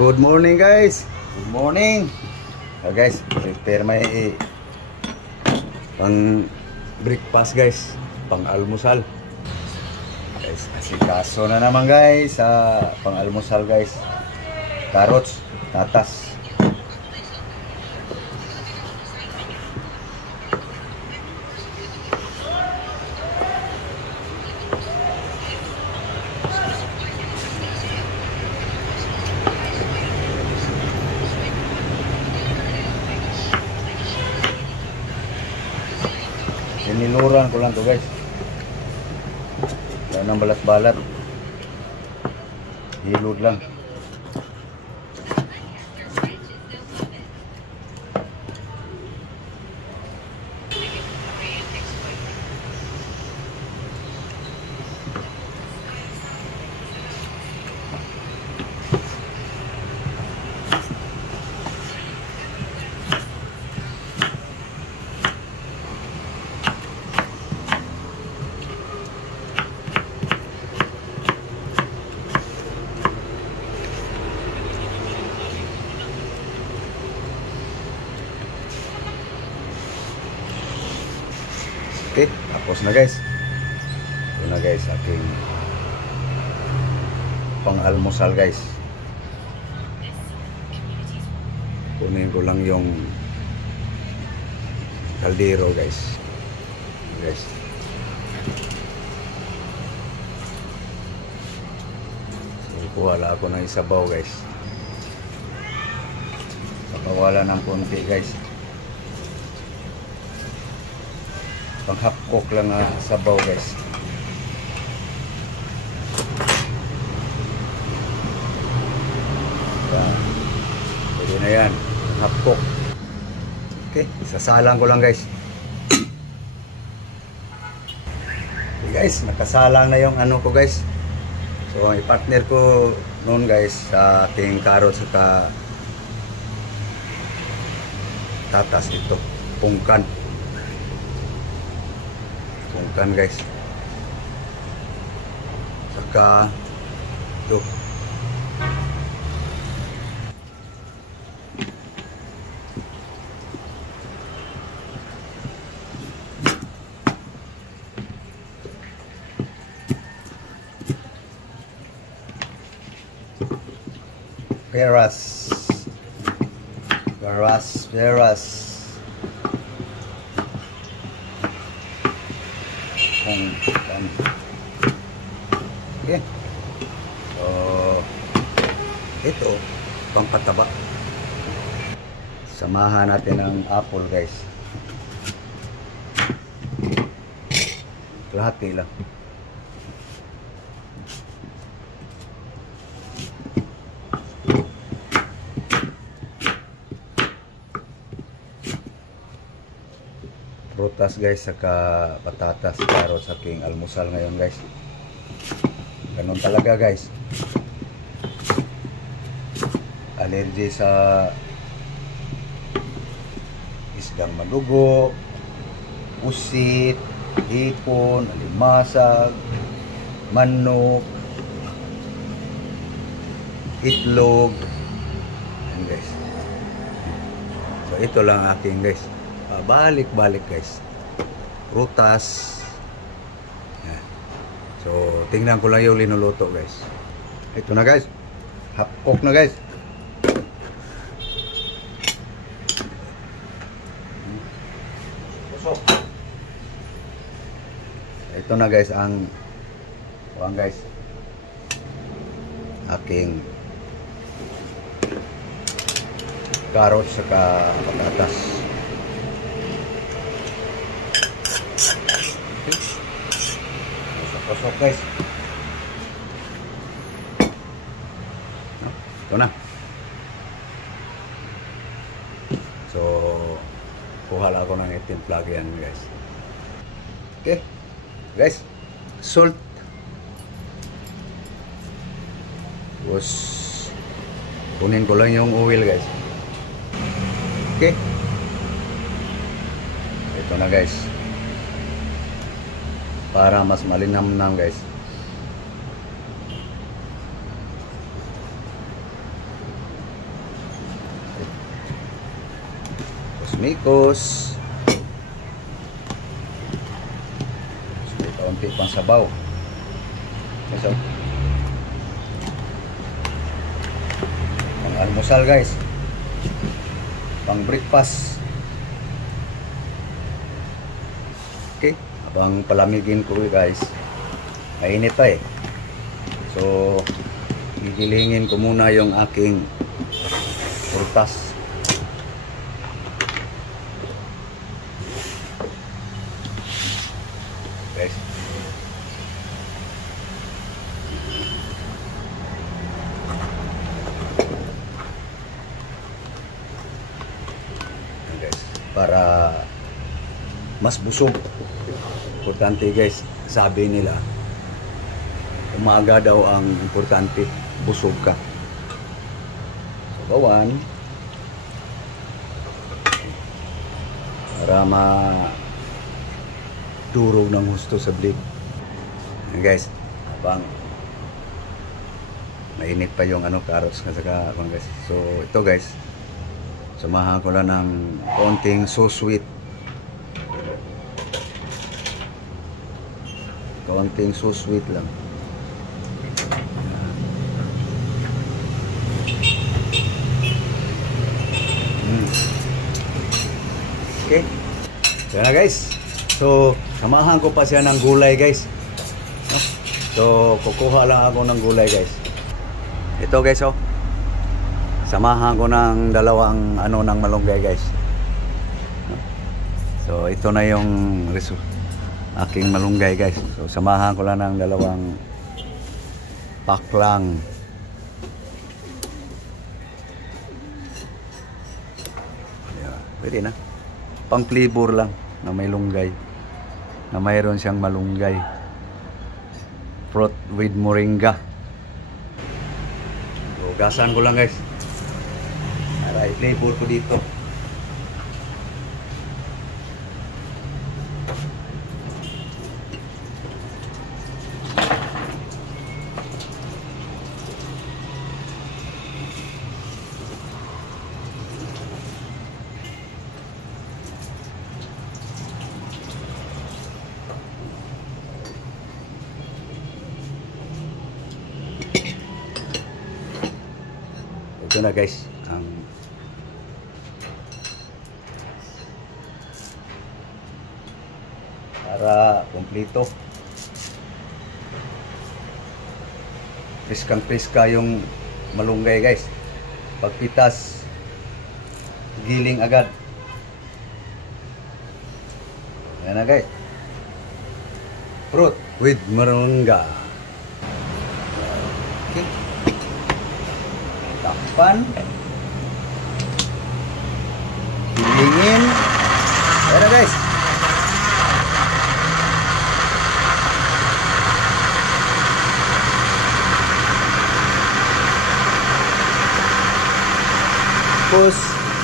Good morning guys. Good morning. Guys, prepare may pang breakfast guys, pang almusal. Guys, asikaso na naman guys sa pang almusal guys. Carrots, tatas. Siniluran ko lang to guys. Wala nang balat-balat. Hilod lang. Okay, tapos na guys. Ito na guys, aking pang-almusal guys. Kunin ko lang yung kaldero guys. Guys. So, kuhala ako ng isabaw guys. Pakawala ng konti guys. Panghapkok lang sabaw guys. Pwede na yan, panghapkok. Okay, sasalang ko lang guys. Okay guys, nakasalang na yung ano ko guys. So i-partner ko noon guys sa ating carrots at tatas ito, pungkan guys, saka ito peras pungkan. Okay. So, ito, pangpataba. Samahan natin ng apple guys. Lahati lang. Prutas guys, saka patatas, carrots, aking almusal ngayon guys. Ganun talaga guys. Allergy sa isdang madugo, pusit, hipon, alimasag, manok, itlog. Yan guys. So ito lang aking guys. Balik-balik guys. Prutas. Yan. So tingnan ko lang yung linuluto guys. Ito na guys. Half cook na guys. Ito na guys ang guys, aking carrots saka patatas. Pasok guys. Ito na. So kuha lang ako ng itimplag yan guys. Okay guys, salt. Tapos kunin ko lang yung oil guys. Okay, ito na guys, para mas malinamnam guys. Mikos. So, kaunti pang sabaw. So, pang almusal guys. Pang breakfast. Okay, habang palamigin ko guys. Mainit pa eh. So, gigilingin ko muna yung aking prutas. Guys. Para mas busog. Importante guys, sabi nila umaga daw ang importante, busog ka. So bawan para durog ng husto sa blik. Guys, habang mainit pa yung carrots na saka guys. So ito guys, samahan ko lang ng konting so sweet. Konting so sweet lang. Okay. Yan na guys. So, samahan ko pa siya ng gulay guys. No? So, kukuha lang ako ng gulay guys. Ito guys oh. Samahan ko ng dalawang ng malunggay guys. So ito na yung aking malunggay guys. So samahan ko lang ng dalawang pack lang. Yeah, pwede na. Pang flavor lang na may lunggay. Na mayroon siyang malunggay. Fruit with moringa. So gasan ko lang guys. Alright, flavor ko dito. Ito na guys, ang para kumplito. Priskang-priska yung malunggay guys. Pagpitas, giling agad. Yan na guys. Fruit with moringa. Okay. Takpan. Gilingin. Yan na guys. Tapos,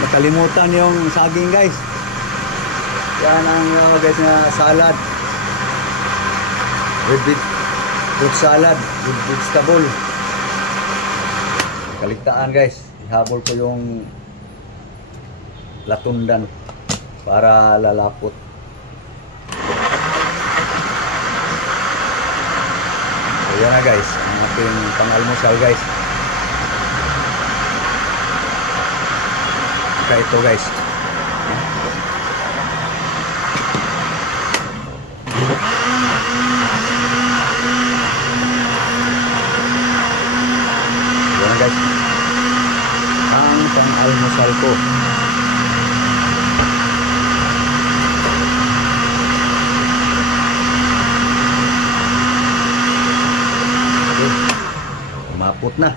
nakalimutan yung saging guys. Yan ang guys na salad. Fruit salad with vegetable. Kaligtaan guys. Ihabol ko yung latundan para lalapot. So, yan na guys. Ang ating pang-almusal guys. Kaya ito guys. Yan guys. Ang pang-almusal ko. Okay. Umapot na.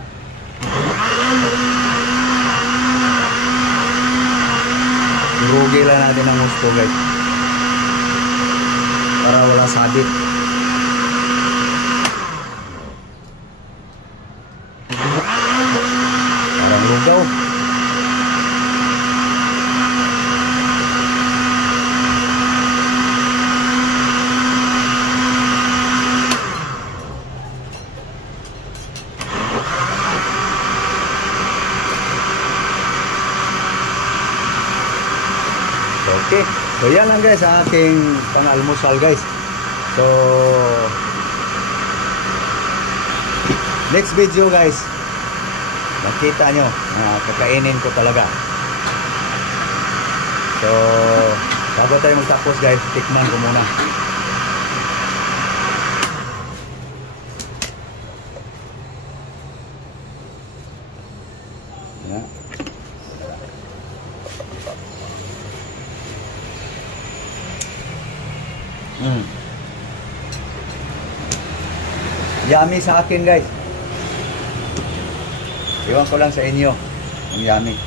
Irugay lang natin ang gusto guys para wala sabit. Parang lugaw. Okay. So yan lang guys ang aking pang-almusal guys. So next video guys, makita nyo kakainin ko talaga. So bago tayo magtapos guys, tikman ko muna. Yan. Yummy sa akin guys. Iwan ko lang sa inyo ang yummy.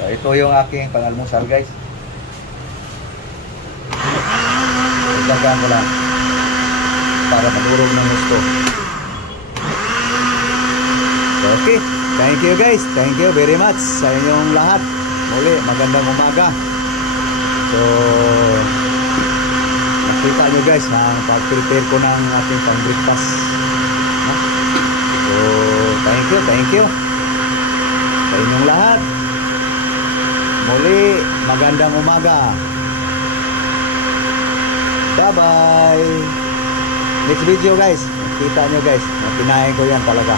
So, ito yung aking pangalmusal guys. Ilagaan ko lang para madurog ng gusto. So, okay. Thank you guys. Thank you very much sa inyong lahat. Muli, magandang umaga. So nakita nyo guys ang pag-prepare ko ng ating pang-breakfast. So thank you sa inyong lahat. Muli, magandang umaga. Bye bye. Next video guys, nakita nyo guys, napinahin ko yan talaga.